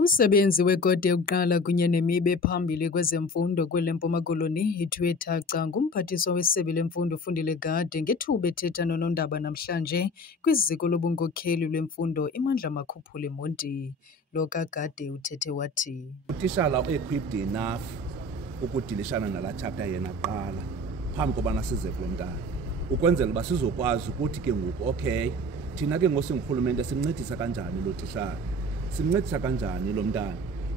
Umsebenzi wekoti yokuqala kunye nemiba ephambili kwezemfundo kwele Mpuma Koloni ithiwe thaca nguMphathiswa weSebe leMfundo uFundile-Gade ngethuba ethetha noNondaba namhlanje kwiziko lobunkokheli lwemfundo iMandla Makhuphule Monti. Lo kaGade uthethe wathi utishala equipped enough ukudilishana nala chapter yena kuqala phambi kobana size kulo mntana ukwenzela uba sizokwazi ukuthi ke ngoku okay thina ke ngosingurhulumente simncedisa kanjani lo tishala simncedisa kanjani lo mntana.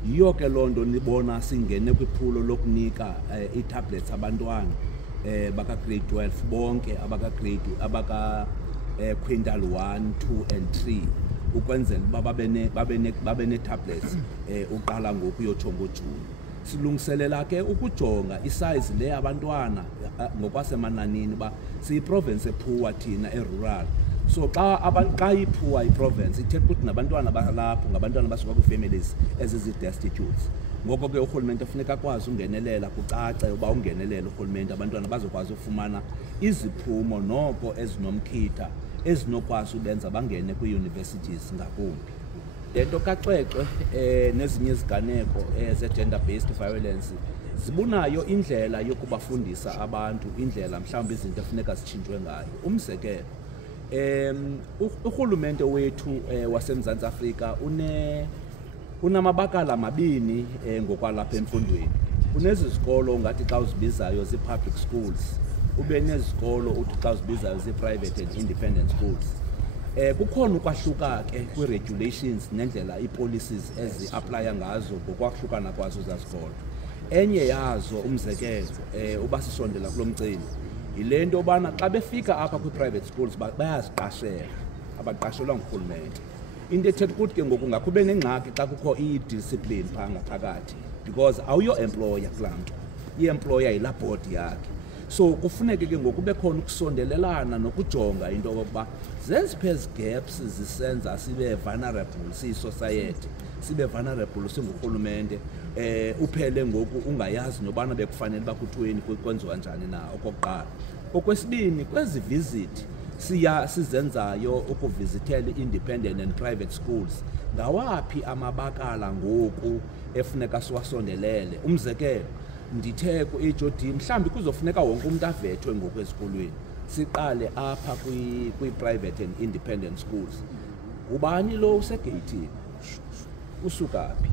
Yiyo ke loo nto nibona singene kwiphulo lokunika ii-tablets abantwana baka grade 12 bonke abaka quintile 1, 2 and 3 ukwenzela uba babe ne-tablets uqala ngoku yotsho ngoJuni. Silungiselela ke ukujonga isize le abantwana ngokwasemananini ba siyiprovince ephuwa thina erural. So xa iphuwa iprovince ithetha ukuthi nabantwana balapho ngabantwana basuka kwii-families ezizi-destitutes. Ngoko ke urhulumente funeka akwazi ungenelela, kucace uba ungenelela urhulumente abantwana bazokwazi ufumana iziphumo noko ezinomkhitha ezinokwazi ubenza bangene kwii-universities ngakumbi. Le nto kacwecwe nezinye iziganeko ze-gender-based violence zibunayo indlela yokubafundisa abantu indlela mhlawumbi izinto efuneka zitshintshwe ngayo. Umzekelo, urhulumente wethu waseMzantsi Afrika unamabakala mabini ngokwalapha emfundweni. Unezi zikolo ngathi xa uzibizayo zii-public schools, ube nezikolo uthi xa uzibizayo zii-private and independent schools. Kukhona ukwahluka ke kwi-regulations nendlela ii-policies ezi-aplaya ngazo ngokwahlukana kwazo zazikolo. Enye yazo umzekelo uba sisondela kulo mcimbi yile nto yobana xa befika apha kwi-private schools bayaziqashela, abaqashelwa ngurhulumente. Into ethetha ukuthi ke ngoku ngakube nengxaki xa kukho i-discipline phaa ngaphakathi because awuyo-employer kulaa nto, i-employer yilaa bhodi yakhe. So kufuneke ke ngoku kube khona ukusondelelana nokujonga into yokokuba zeziphi ezi gaps zisenza sibe vulnerable siyi-society, sibe vulnerable singurhulumente, uphele ngoku ungayazi nobana bekufanele uba kuthiweni kwenziwa njani na okokuqala. Okwesibini, kwezi visit sizenzayo ukuvizithela i-independent and private schools, ngawaphi amabakala ngoku efuneka siwasondelele? Umzekelo, ndithe ku-HOD mhlawumbi kuzofuneka wonke umntu avethwe ngoku ezikolweni. Siqale apha kwi-private and independent schools. Ubani lo usegeyithini? Usuka phi?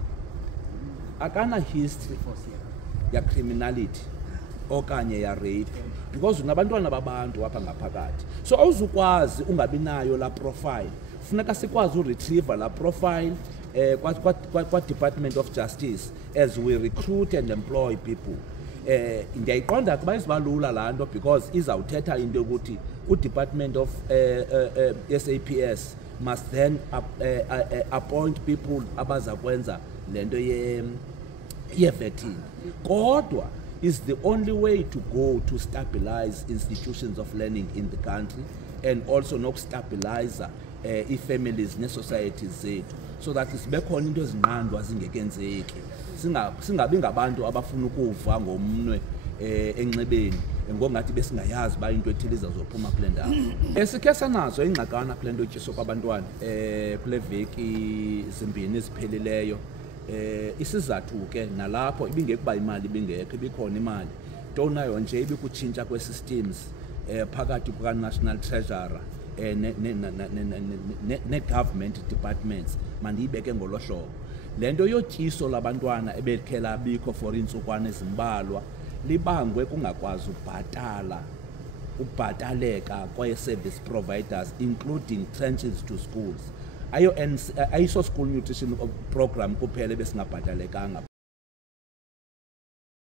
Akana-history ya criminality okanye ya rape because unabantwana babantu apha ngaphakathi. So awuzukwazi ungabi nayo la profile. Funeka sikwazi uretriever la profile kwa-Department of Justice as we recruit and employ people. Ndiyayiqonda kuba izibalula laa nto because izawuthetha into yokuthi u-Department of SAPS must then appoint people abaza kwenza le nto ye-vetting. Kodwa is the only way to go to stabilize institutions of learning in the country and also nokustabilize ii-families nee-societies zethu so that sibe khona into ezinqandwa zingekenzeki, singabi ngabantu abafuna ukuva ngomnwe enxebeni ngongathi besingayazi uba into ethile izazophuma kule ndawo. Sikhe sanazo ingxakana kule nto yotyiswa kwabantwana kule veki zimbini eziphelileyo. Isizathu ke nalapho ibingekuba imali ibingekho, ibikhona imali, nto nayo nje ibikutshintsha kwe-systems phakathi kuka-National Treasurer ne-government departments, mandiyibeke ngolo hlobo. Le nto yotyiso labantwana ebekhe labikho for iintsukwana ezimbalwa libangwe kungakwazi ubhataleka kwaye-service providers including trenches to schools. Ayiso school nutrition program kuphela besingabhatalekanga